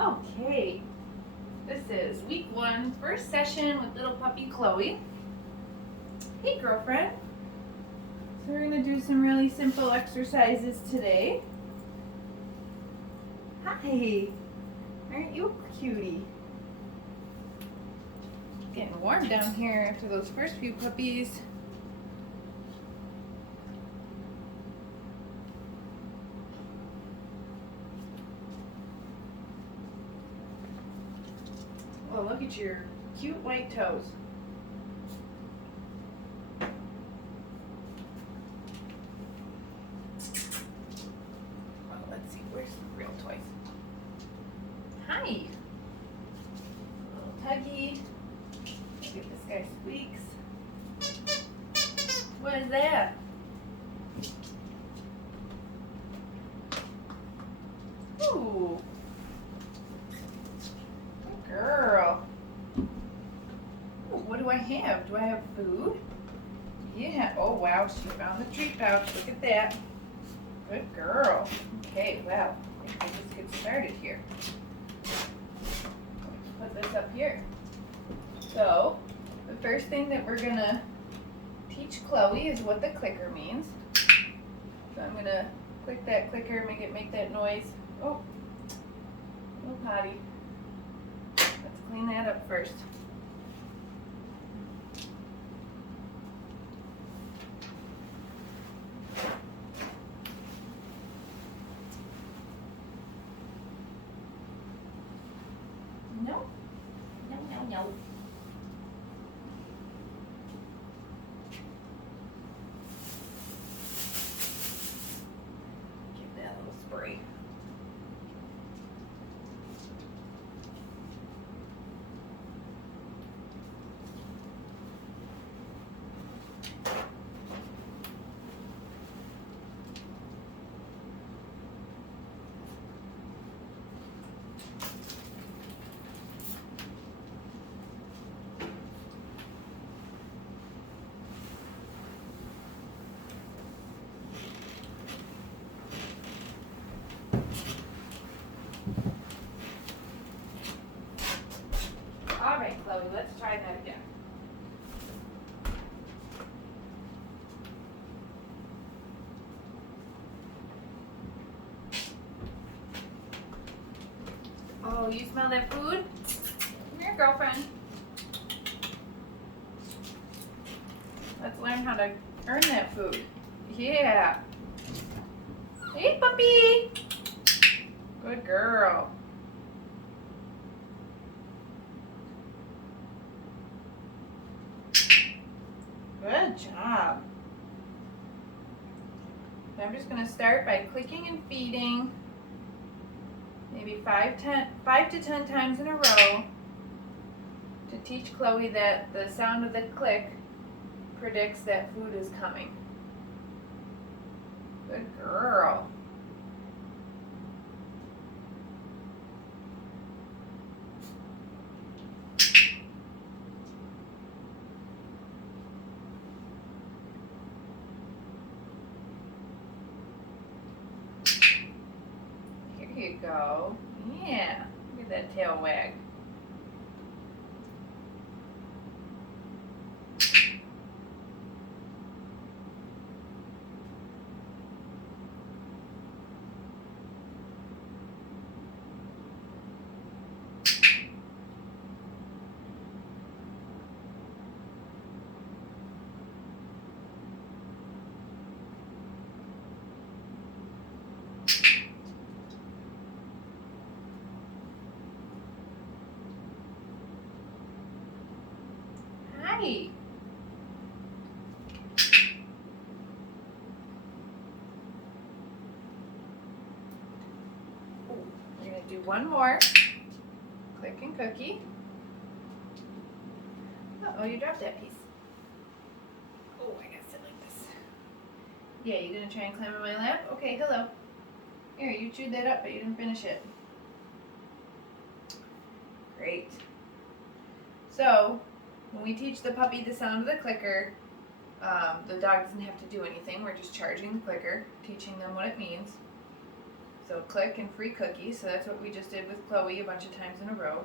Okay, this is week 1, first session with little puppy Chloe. Hey girlfriend. So we're going to do some really simple exercises today. Hi, aren't you a cutie? It's getting warm down here after those first few puppies. Oh, look at your cute white toes. Oh, let's see, where's the real toys? Hi. Little Tuggy. Look at this guy squeaks. What is that? Ooh. Good girl. Ooh, what do I have? Do I have food? Yeah. Oh, wow. She found the treat pouch. Look at that. Good girl. Okay, well, I think we'll just get started here. Put this up here. So, the first thing that we're going to teach Chloe is what the clicker means. So I'm going to click that clicker, make that noise. Oh, little potty. Let's clean that up first. No, no, no, no. Give that a little spray. All right, Chloe, let's try that again. Oh, you smell that food? Come here, girlfriend. Let's learn how to earn that food. Yeah. Hey, puppy. Good girl. Good job. So I'm just going to start by clicking and feeding maybe 5 to 10 times in a row to teach Chloe that the sound of the click predicts that food is coming. Good girl. Here you go. Yeah. Look at that tail wag. Hi. We're going to do one more. Click and cookie. Uh-oh, you dropped that piece. Oh, I gotta sit like this. Yeah, you gonna try and climb in my lap? Okay, hello. Here, you chewed that up, but you didn't finish it. Great. So, when we teach the puppy the sound of the clicker, the dog doesn't have to do anything. We're just charging the clicker, teaching them what it means. So click and free cookie. So that's what we just did with Chloe a bunch of times in a row.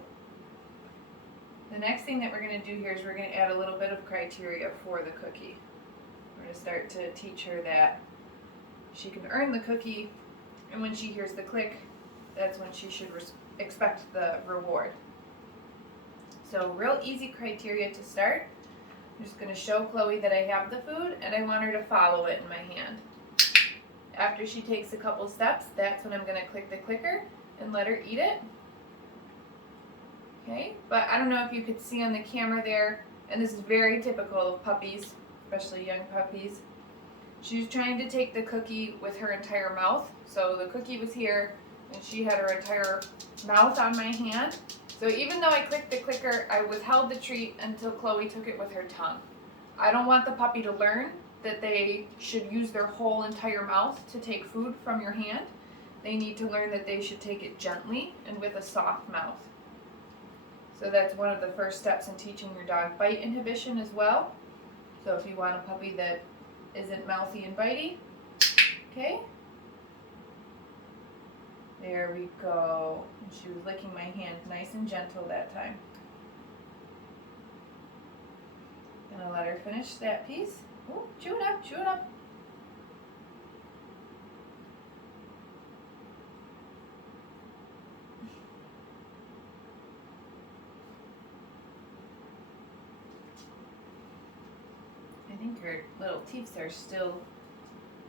The next thing that we're going to do here is we're going to add a little bit of criteria for the cookie. We're going to start to teach her that she can earn the cookie, and when she hears the click, that's when she should expect the reward. So real easy criteria to start. I'm just going to show Chloe that I have the food and I want her to follow it in my hand. After she takes a couple steps, that's when I'm going to click the clicker and let her eat it. Okay, but I don't know if you could see on the camera there, and this is very typical of puppies, especially young puppies. She was trying to take the cookie with her entire mouth. So the cookie was here, and she had her entire mouth on my hand. So even though I clicked the clicker, I withheld the treat until Chloe took it with her tongue. I don't want the puppy to learn that they should use their whole entire mouth to take food from your hand. They need to learn that they should take it gently and with a soft mouth. So that's one of the first steps in teaching your dog bite inhibition as well. So if you want a puppy that isn't mouthy and bitey, okay. There we go. And she was licking my hand nice and gentle that time. Gonna let her finish that piece. Oh, chew it up, chew it up. I think her little teeth are still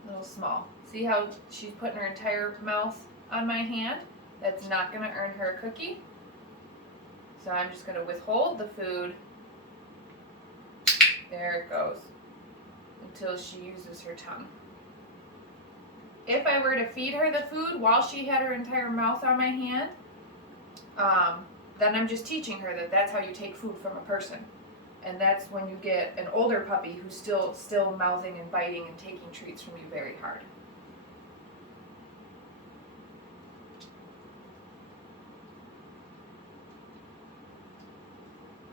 a little small. See how she's putting her entire mouth on my hand? That's not going to earn her a cookie. So I'm just going to withhold the food. There it goes. Until she uses her tongue. If I were to feed her the food while she had her entire mouth on my hand, then I'm just teaching her that that's how you take food from a person. And that's when you get an older puppy who's still mouthing and biting and taking treats from you very hard.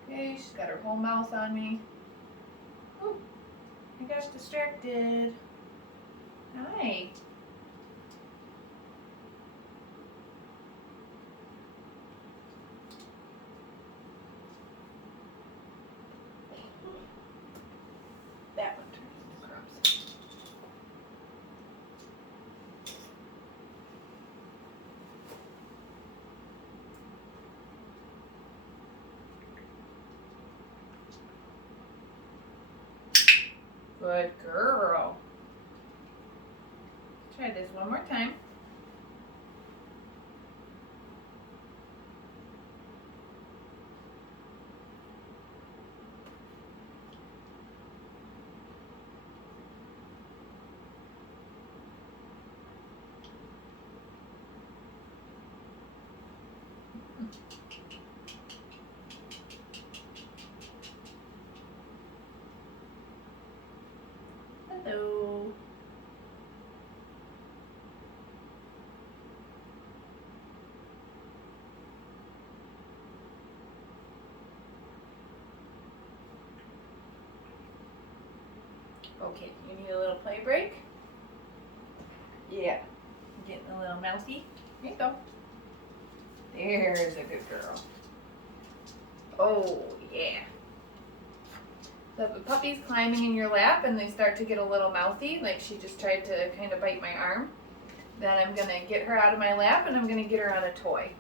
Okay, she's got her whole mouth on me. Oh, I got distracted. Hi. That one turns into crumbs. Good girl. Try this one more time. Hello. Okay, you need a little play break? Yeah. Getting a little mousy. Here you go. There's a good girl. Oh, yeah. So if a puppy's climbing in your lap and they start to get a little mouthy, like she just tried to kind of bite my arm, then I'm going to get her out of my lap and I'm going to get her on a toy.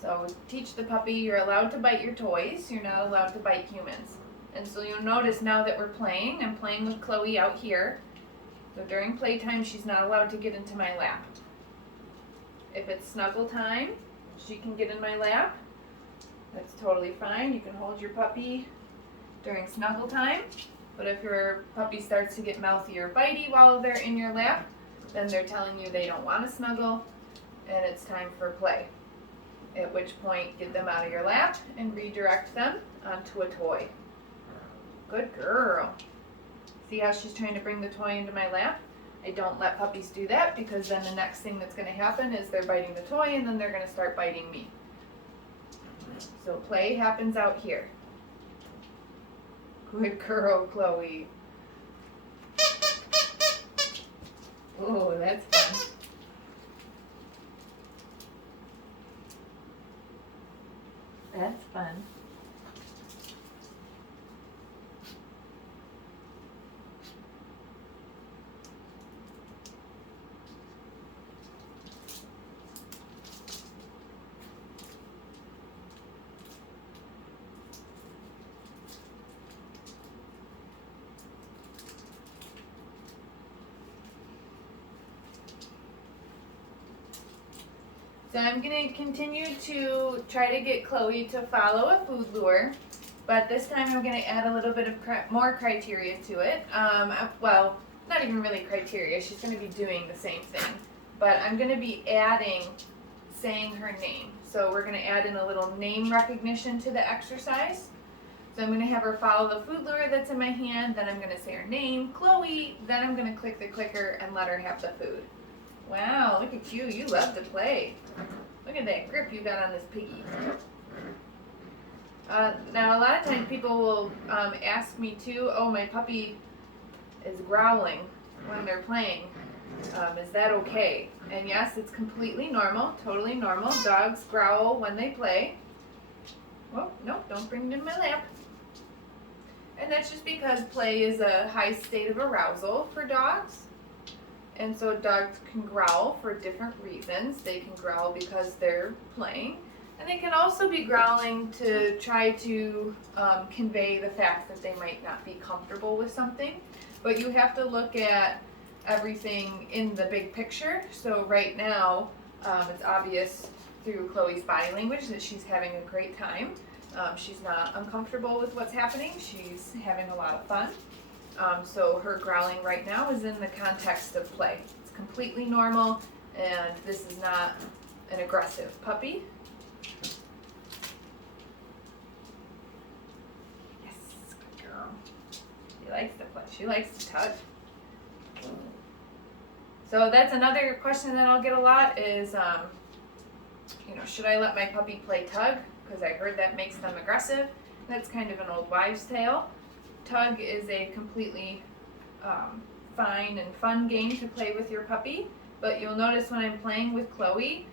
So teach the puppy you're allowed to bite your toys, you're not allowed to bite humans. And so you'll notice now that we're playing, I'm playing with Chloe out here. So during playtime, she's not allowed to get into my lap. If it's snuggle time, she can get in my lap. That's totally fine. You can hold your puppy during snuggle time. But if your puppy starts to get mouthy or bitey while they're in your lap, then they're telling you they don't want to snuggle and it's time for play. At which point, get them out of your lap and redirect them onto a toy. Good girl. See how she's trying to bring the toy into my lap? I don't let puppies do that because then the next thing that's going to happen is they're biting the toy and then they're going to start biting me. So play happens out here. Good girl, Chloe. Oh, that's fun. That's fun. So I'm going to continue to try to get Chloe to follow a food lure, but this time I'm going to add a little bit of more criteria to it. Well, not even really criteria, she's going to be doing the same thing, but I'm going to be adding saying her name. So we're going to add in a little name recognition to the exercise. So I'm going to have her follow the food lure that's in my hand, then I'm going to say her name, Chloe, then I'm going to click the clicker and let her have the food. Wow, look at you. You love to play. Look at that grip you got on this piggy. Now, a lot of times people will ask me too, oh, my puppy is growling when they're playing. Is that okay? And yes, it's completely normal, totally normal. Dogs growl when they play. Well, no, don't bring it in my lap. And that's just because play is a high state of arousal for dogs. And so dogs can growl for different reasons. They can growl because they're playing. And they can also be growling to try to convey the fact that they might not be comfortable with something. But you have to look at everything in the big picture. So right now, it's obvious through Chloe's body language that she's having a great time. She's not uncomfortable with what's happening. She's having a lot of fun. So her growling right now is in the context of play. It's completely normal, and this is not an aggressive puppy. Yes, good girl. She likes to play. She likes to tug. So that's another question that I'll get a lot is, should I let my puppy play tug? Because I heard that makes them aggressive. That's kind of an old wives' tale. Tug is a completely fine and fun game to play with your puppy, but you'll notice when I'm playing with Chloe,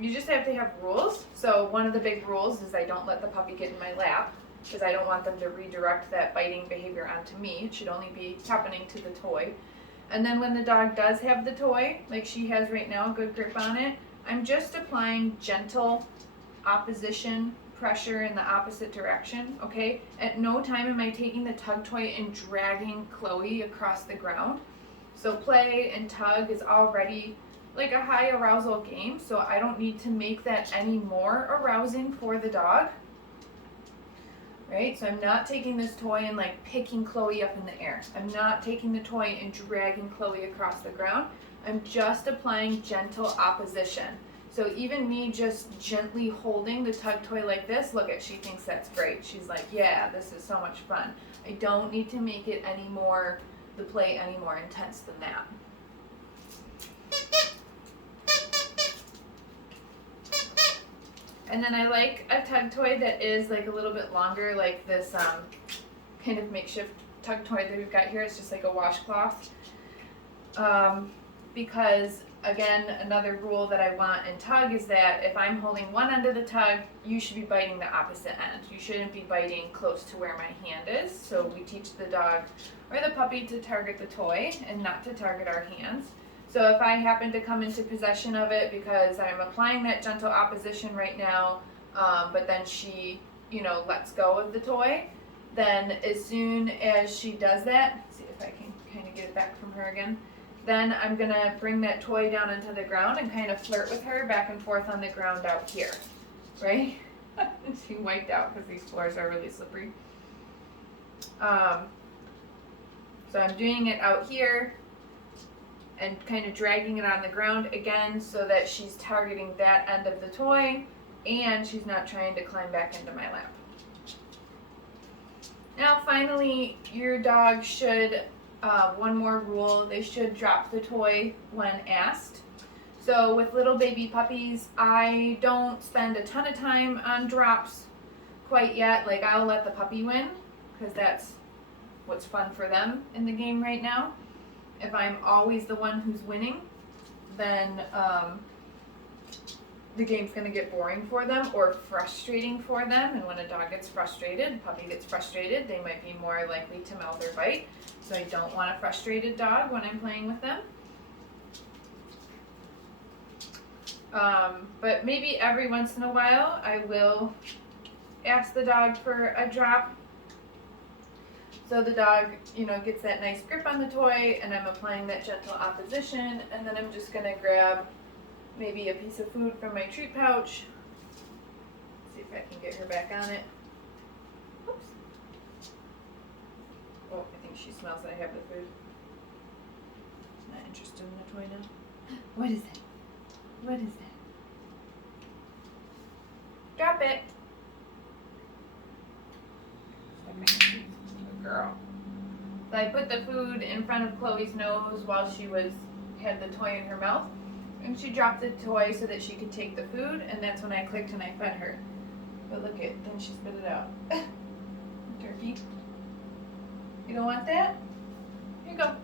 you just have to have rules. So one of the big rules is I don't let the puppy get in my lap because I don't want them to redirect that biting behavior onto me. It should only be happening to the toy. And then when the dog does have the toy, like she has right now, a good grip on it, I'm just applying gentle opposition pressure in the opposite direction, okay? At no time am I taking the tug toy and dragging Chloe across the ground. So play and tug is already like a high arousal game, so I don't need to make that any more arousing for the dog, right? So I'm not taking this toy and like picking Chloe up in the air. I'm not taking the toy and dragging Chloe across the ground. I'm just applying gentle opposition. So even me just gently holding the tug toy like this, look at, she thinks that's great. She's like, yeah, this is so much fun. I don't need to make it the play any more intense than that. And then I like a tug toy that is like a little bit longer, like this kind of makeshift tug toy that we've got here. It's just like a washcloth. Because again, another rule that I want in tug is that if I'm holding one end of the tug, you should be biting the opposite end. You shouldn't be biting close to where my hand is. So we teach the dog or the puppy to target the toy and not to target our hands. So if I happen to come into possession of it because I'm applying that gentle opposition right now, but then she, lets go of the toy, then as soon as she does that, see if I can kind of get it back from her again, then I'm going to bring that toy down into the ground and kind of flirt with her back and forth on the ground out here, right? She wiped out because these floors are really slippery. So I'm doing it out here and kind of dragging it on the ground again so that she's targeting that end of the toy and she's not trying to climb back into my lap. Now finally, your dog should, one more rule, they should drop the toy when asked. So with little baby puppies, I don't spend a ton of time on drops quite yet. Like I'll let the puppy win because that's what's fun for them in the game right now. if I'm always the one who's winning, then the game's going to get boring for them or frustrating for them. And when a dog gets frustrated, puppy gets frustrated, they might be more likely to mouth or bite. So I don't want a frustrated dog when I'm playing with them. But maybe every once in a while I will ask the dog for a drop. So the dog, gets that nice grip on the toy, and I'm applying that gentle opposition, and then I'm just going to grab maybe a piece of food from my treat pouch. See if I can get her back on it. Oops. Oh, I think she smells that I have the food. Not interested in the toy now. What is that? What is that? Drop it. Good girl. So I put the food in front of Chloe's nose while she had the toy in her mouth. And she dropped the toy so that she could take the food, and that's when I clicked and I fed her. But look then she spit it out. Turkey. You don't want that? Here you go.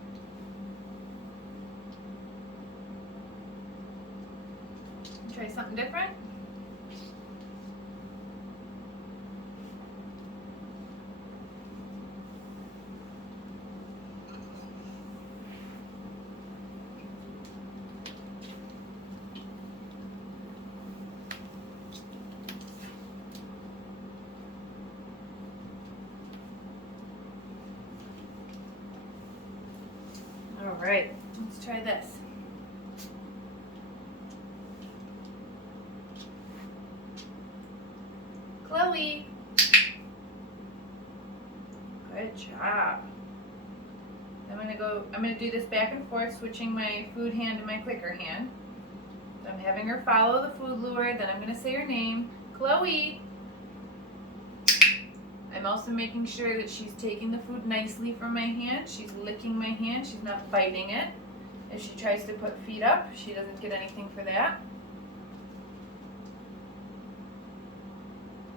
Try something different. All right, let's try this. Chloe. Good job. I'm gonna do this back and forth, switching my food hand to my clicker hand. So I'm having her follow the food lure, then I'm gonna say her name, Chloe. I'm also making sure that she's taking the food nicely from my hand. She's licking my hand, she's not biting it. If she tries to put feet up, she doesn't get anything for that.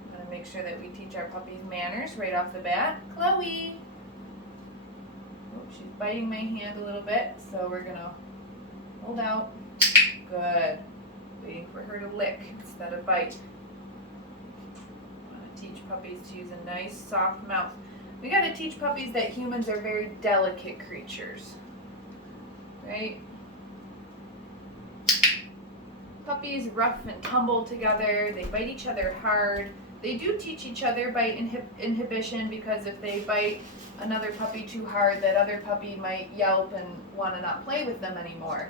I'm gonna make sure that we teach our puppies manners right off the bat. Chloe! Oh, she's biting my hand a little bit, so we're gonna hold out. Good. Waiting for her to lick instead of bite. Teach puppies to use a nice soft mouth. We got to teach puppies that humans are very delicate creatures, right? Puppies rough and tumble together. They bite each other hard. They do teach each other bite inhibition, because if they bite another puppy too hard, that other puppy might yelp and want to not play with them anymore.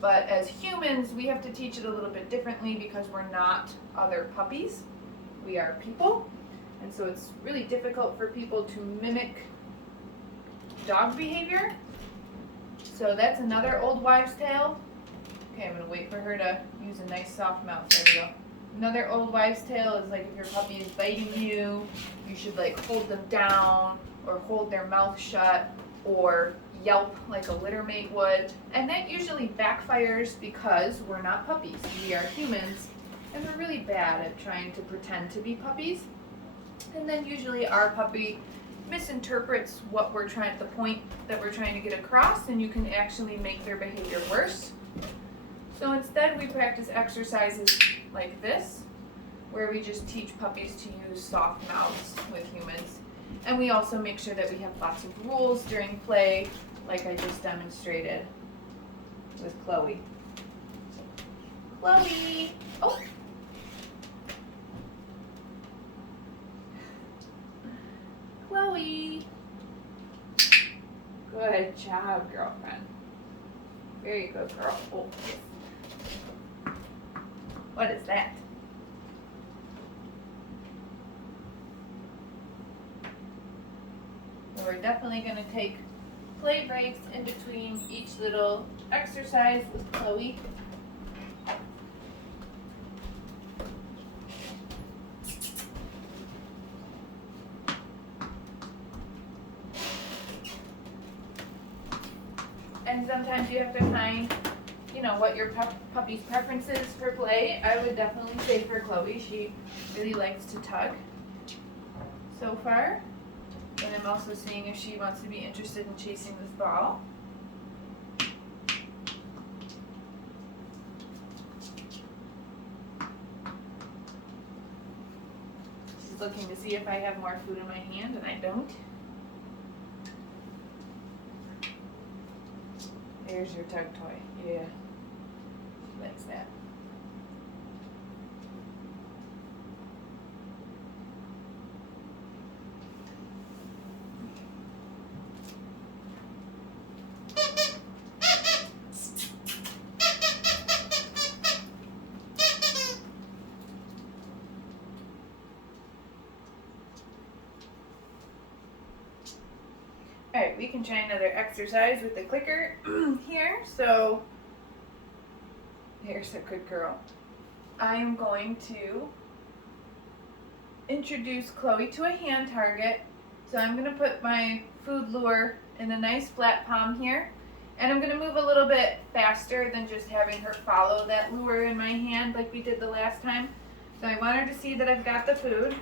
But as humans, we have to teach it a little bit differently because we're not other puppies. We are people, and so it's really difficult for people to mimic dog behavior. So that's another old wives' tale. Okay, I'm going to wait for her to use a nice soft mouth. There we go. Another old wives' tale is like if your puppy is biting you, you should like hold them down or hold their mouth shut or yelp like a littermate would. And that usually backfires because we're not puppies. We are humans. And we're really bad at trying to pretend to be puppies. And then usually our puppy misinterprets the point that we're trying to get across, and you can actually make their behavior worse. So instead we practice exercises like this, where we just teach puppies to use soft mouths with humans. And we also make sure that we have lots of rules during play, like I just demonstrated with Chloe. Chloe! Oh! Chloe! Good job, girlfriend. Very good girl. Oh, yes. What is that? So we're definitely going to take play breaks in between each little exercise with Chloe. And sometimes you have to find, what your puppy's preference is for play. I would definitely say for Chloe, she really likes to tug so far. And I'm also seeing if she wants to be interested in chasing this ball. looking to see if I have more food in my hand, and I don't. There's your Tug Toy. Yeah. She likes that. Alright, we can try another exercise with the clicker here. So, here's a good girl. I am going to introduce Chloe to a hand target. So I'm going to put my food lure in a nice flat palm here. And I'm going to move a little bit faster than just having her follow that lure in my hand like we did the last time. So I want her to see that I've got the food.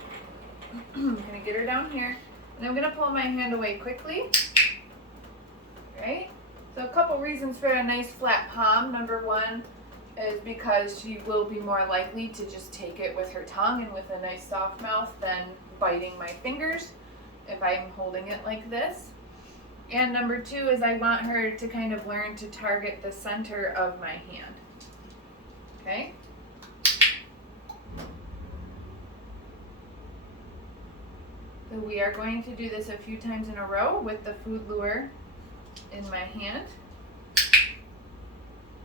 I'm going to get her down here. And I'm going to pull my hand away quickly. Right? So a couple reasons for a nice flat palm. Number one is because she will be more likely to just take it with her tongue and with a nice soft mouth than biting my fingers if I'm holding it like this. And number two is I want her to kind of learn to target the center of my hand. Okay? So we are going to do this a few times in a row with the food lure in my hand.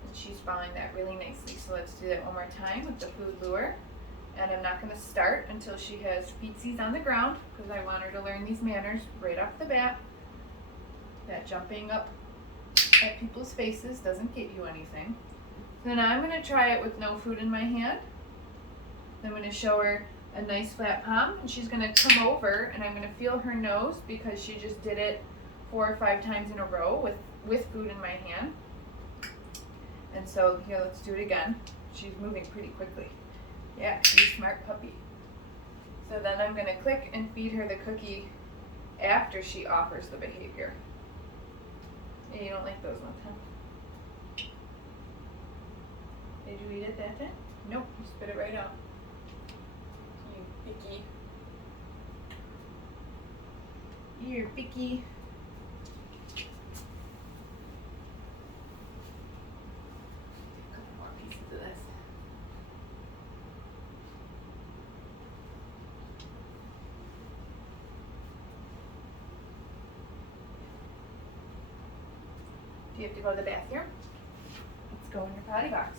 And she's following that really nicely. So let's do that one more time with the food lure. And I'm not going to start until she has feetsies on the ground because I want her to learn these manners right off the bat. That jumping up at people's faces doesn't get you anything. So now I'm going to try it with no food in my hand. I'm going to show her a nice flat palm, and she's going to come over, and I'm going to feel her nose because she just did it 4 or 5 times in a row with food in my hand. And so here, let's do it again. She's moving pretty quickly. Yeah, she's a smart puppy. So then I'm going to click and feed her the cookie after she offers the behavior. Yeah, you don't like those ones, huh? Did you eat it that time? Nope, you spit it right out. You picky. You're picky. A couple more pieces of this. Do you have to go to the bathroom? Let's go in your potty box.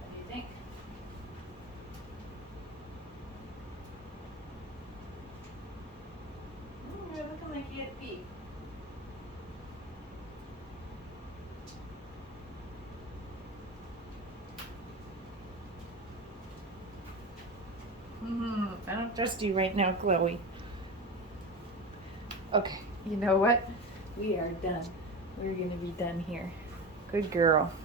What do you think? You're looking like you had to pee. I don't trust you right now, Chloe. Okay, you know what? We are done. We're gonna be done here. Good girl.